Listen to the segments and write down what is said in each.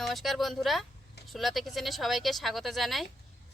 নমস্কার বন্ধুরা, সুলতা কিচেনে সবাইকে স্বাগত জানাই।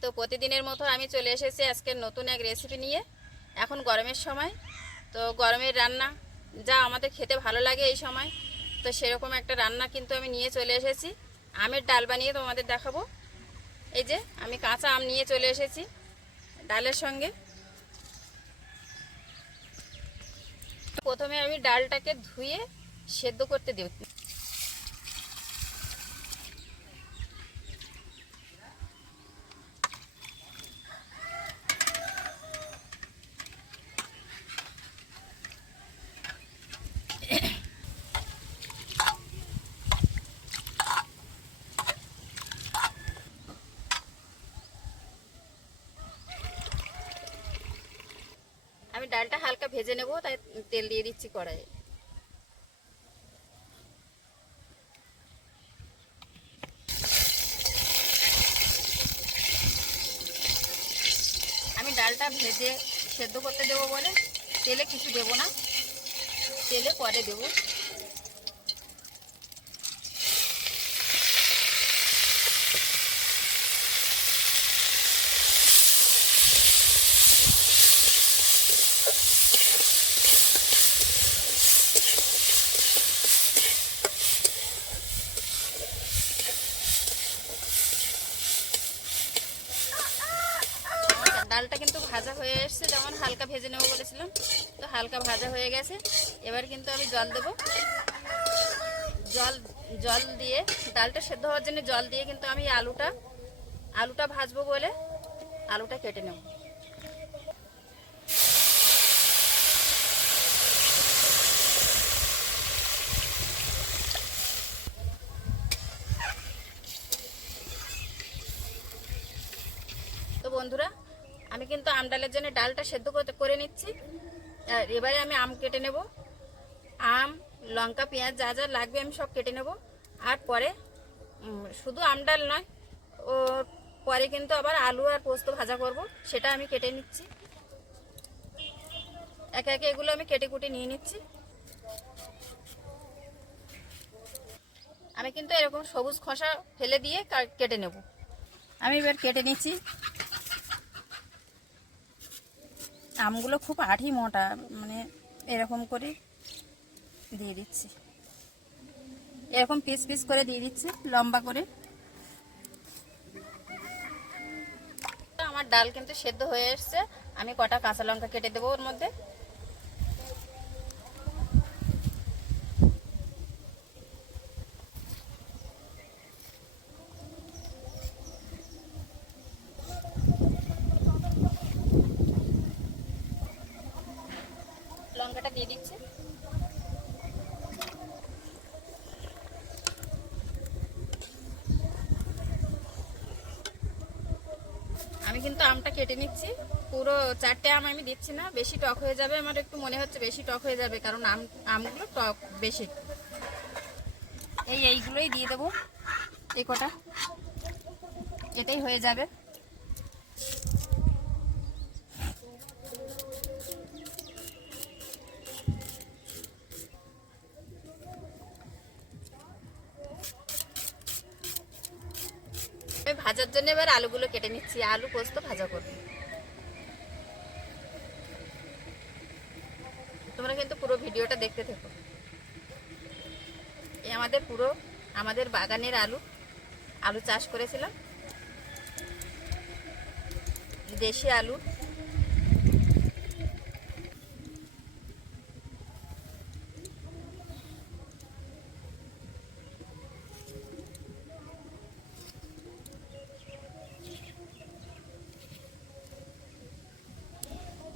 তো প্রতিদিনের মতো আমি চলে এসেছি আজকের নতুন এক রেসিপি নিয়ে। এখন গরমের সময়, তো গরমের রান্না যা আমাদের খেতে ভালো লাগে এই সময়, তো সেরকম একটা রান্না কিন্তু আমি নিয়ে চলে এসেছি। আমের ডাল বানিয়ে তোমাদের দেখাবো। এই যে আমি কাঁচা আম নিয়ে চলে এসেছি ডালের সঙ্গে। প্রথমে আমি ডালটাকে ধুয়ে সেদ্ধ করতে দেব। আমি ডালটা হালকা ভেজে নেব, তাই তেল দিয়ে দিচ্ছি কড়াইয়ে। আমি ডালটা ভেজে সেদ্ধ করতে দেবো বলে তেলে কিছু দেবো না, তেলে পরে দেবো। ডালটা কিন্তু ভাজা হয়ে এসছে, যেমন হালকা ভেজে নেবো বলেছিলাম, তো হালকা ভাজা হয়ে গেছে। এবার কিন্তু আমি জল দেবো। জল দিয়ে ডালটা সেদ্ধ হওয়ার জন্য জল দিয়ে কিন্তু আমি আলুটা ভাজবো বলে আলুটা কেটে নেব। তো বন্ধুরা, আমি কিন্তু আম ডালের জন্য ডালটা সেদ্ধ করে নিচ্ছি। আর এবারে আমি আম কেটে নেব। আম, লঙ্কা, পেঁয়াজ যা যা লাগবে আমি সব কেটে নেব। আর পরে শুধু আম ডাল নয়, ও পরে কিন্তু আবার আলু আর পোস্ত ভাজা করব, সেটা আমি কেটে নিচ্ছি। একে একে এগুলো আমি কেটে কুটে নিয়ে নিচ্ছি। আমি কিন্তু এরকম সবুজ খোসা ফেলে দিয়ে কেটে নেব। আমি এবার কেটে নিচ্ছি। আমগুলো খুব আঠি মোটা, মানে এরকম করে দিয়ে দিচ্ছি, এরকম পিস পিস করে দিয়ে দিচ্ছি লম্বা করে। আমার ডাল কিন্তু সেদ্ধ হয়ে এসছে। আমি কটা কাঁচা লঙ্কা কেটে দেবো ওর মধ্যে। লঙ্কাটা দিয়ে দিচ্ছি। আমি কিন্তু আমটা কেটে নিচ্ছি। পুরো 4টে আম আমি দিচ্ছি না, বেশি টক হয়ে যাবে। আমার একটু মনে হচ্ছে বেশি টক হয়ে যাবে, কারণ আমগুলো টক বেশি। এইগুলোই দিয়ে দেবো, এই কটা, এটাই হয়ে যাবে। আমি ভাজার জন্য এবার আলুগুলো কেটে নিচ্ছি, আলু পোস্ত ভাজা করবো। তোমরা কিন্তু পুরো ভিডিওটা দেখতে থেকো। এই আমাদের বাগানের আলু চাষ করেছিলাম, দেশি আলু।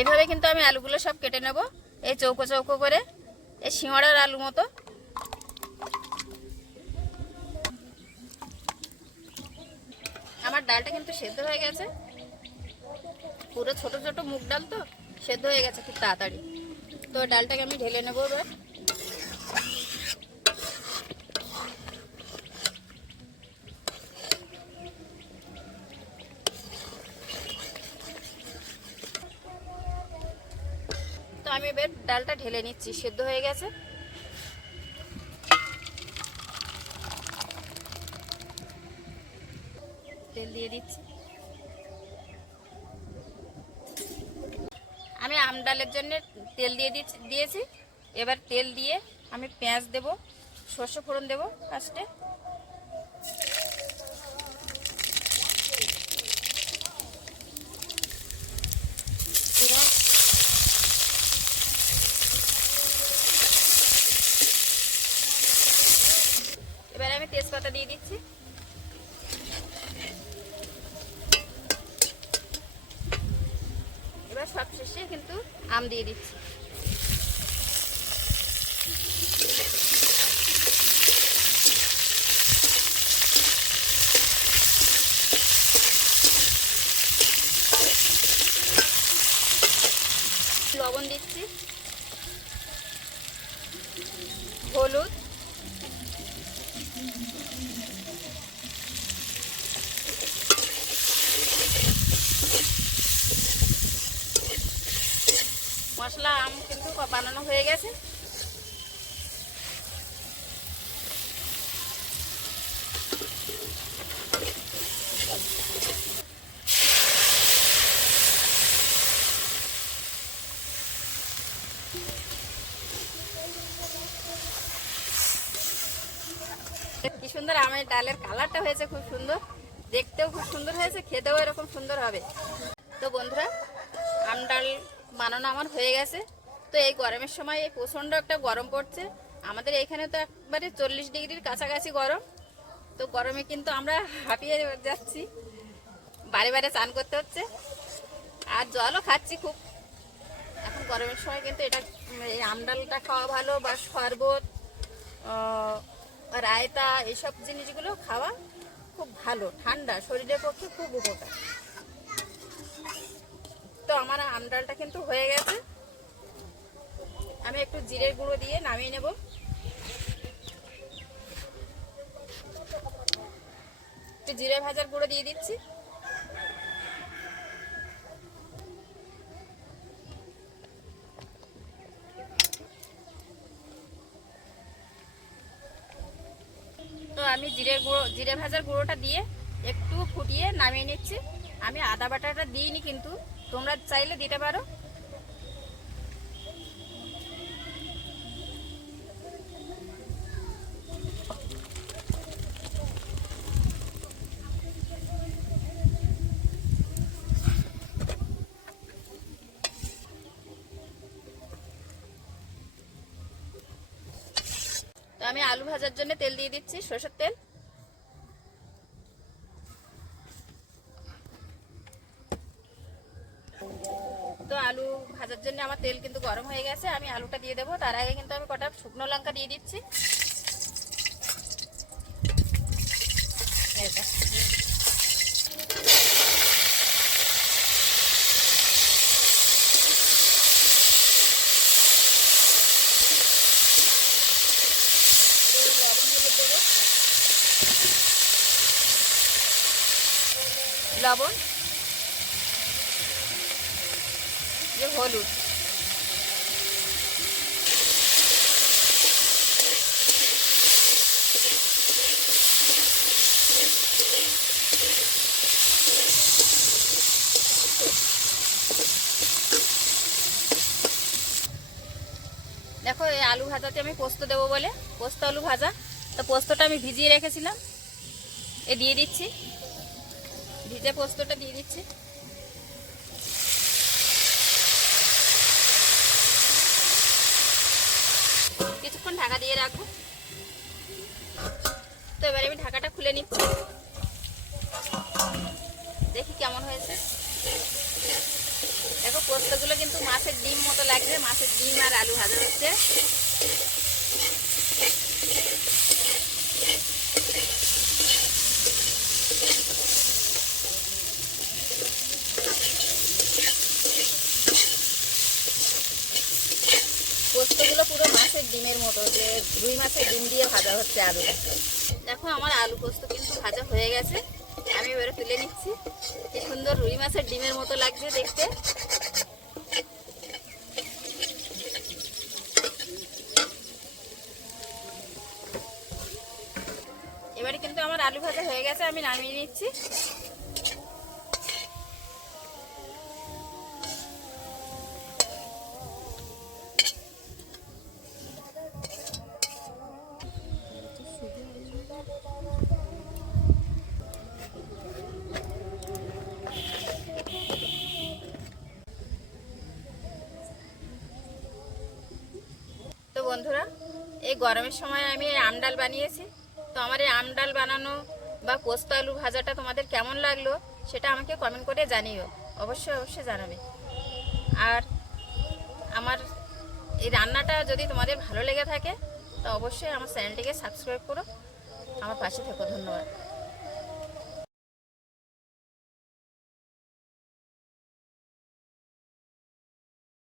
এইভাবে কিন্তু আমি আলুগুলো সব কেটে নেব, এই চৌকো চৌকো করে, এই সিঙড়ার আলু মতো। আমার ডালটা কিন্তু সেদ্ধ হয়ে গেছে, পুরো ছোট ছোট মুগ ডাল, তো সেদ্ধ হয়ে গেছে খুব তাড়াতাড়ি। তো ডালটাকে আমি ঢেলে নেবো এবার। তো আমি এবার ডালটা ঢেলে নিচ্ছি, সেদ্ধ হয়ে গেছে। তেল দিয়ে দিচ্ছি। আমি আম ডালের জন্য তেল দিয়েছি। এবার তেল দিয়ে আমি পেঁয়াজ দেব, সর্ষে ফোড়ন দেব ফার্স্টে। এবার আমি তেজপাতা দিয়ে দিচ্ছি। এবার সব শেষে কিন্তু আম দিয়ে দিচ্ছি। লবণ দিচ্ছি, হলুদ, মশলা আম কিন্তু বানানো হয়ে গেছে। কি সুন্দর আমের ডালের কালারটা হয়েছে, খুব সুন্দর দেখতেও, খুব সুন্দর হয়েছে, খেতেও এরকম সুন্দর হবে। তো বন্ধুরা, আম ডাল বানানো আমার হয়ে গেছে। তো এই গরমের সময় এই প্রচণ্ড একটা গরম পড়ছে আমাদের এখানে, তো একবারে 40 ডিগ্রির কাছাকাছি গরম। তো গরমে কিন্তু আমরা হাঁপিয়ে যাচ্ছি, বারে বারে চান করতে হচ্ছে, আর জলও খাচ্ছি খুব। এখন গরমের সময় কিন্তু এটা, এই আম ডালটা খাওয়া ভালো, বা শরবত, রায়তা, এইসব জিনিসগুলো খাওয়া খুব ভালো, ঠান্ডা, শরীরের পক্ষে খুব উপকার। তো আমার আম ডালটা কিন্তু হয়ে গেছে। আমি একটু জিরের গুঁড়ো দিয়ে নামিয়ে নেব। একটু জিরে ভাজার গুঁড়ো দিয়ে দিচ্ছি। তো আমি জিরে ভাজার গুঁড়োটা দিয়ে একটু ফুটিয়ে নামিয়ে নিচ্ছি। আমি আদা বাটাটা দিইনি, কিন্তু তোমরা চাইলে দিতে পারো। তো আমি আলু ভাজার জন্য তেল দিয়ে দিচ্ছি, সরষের তেল। তো আলু ভাজার জন্য আমার তেল কিন্তু গরম হয়ে গেছে, আমি আলুটা দিয়ে দেবো। তার আগে কিন্তু আমি কটা শুকনো লঙ্কা দিয়ে দিচ্ছি। লবণ, হলুদ, দেখো এই আলু ভাজাতে আমি পোস্ত দেবো বলে, পোস্ত আলু ভাজা। তো পোস্তটা আমি ভিজিয়ে রেখেছিলাম, এ দিয়ে দিচ্ছি, ভিজে পোস্তটা দিয়ে দিচ্ছি। কিছুক্ষণ ঢাকা দিয়ে রাখবো। তো এবারে আমি ঢাকাটা খুলে নিচ্ছি, দেখি কেমন হয়েছে। দেখো পোস্তগুলো কিন্তু মাছের ডিম মতো লাগছে, মাছের ডিম আর আলু ভাজা হচ্ছে। পোস্তগুলো পুরো মাছের ডিমের মতো, যে রুই মাছের ডিম দিয়ে ভাজা হচ্ছে আলুটা। দেখো আমার আলু পোস্ত কিন্তু ভাজা হয়ে গেছে, আমি এবারে তুলে নিচ্ছি। কি সুন্দর রুই মাছের ডিমের মতো লাগছে দেখতে। এবারে কিন্তু আমার আলু ভাজা হয়ে গেছে, আমি নামিয়ে নিচ্ছি। বন্ধুরা, এই গরমের সময় আমি এই আম ডাল বানিয়েছি। তো আমার এই আম ডাল বানানো বা পোস্ত আলু ভাজাটা তোমাদের কেমন লাগলো সেটা আমাকে কমেন্ট করে জানিও, অবশ্যই অবশ্যই জানাবে। আর আমার এই রান্নাটা যদি তোমাদের ভালো লেগে থাকে তো অবশ্যই আমার চ্যানেলটিকে সাবস্ক্রাইব করো, আমার পাশে থেকো। ধন্যবাদ।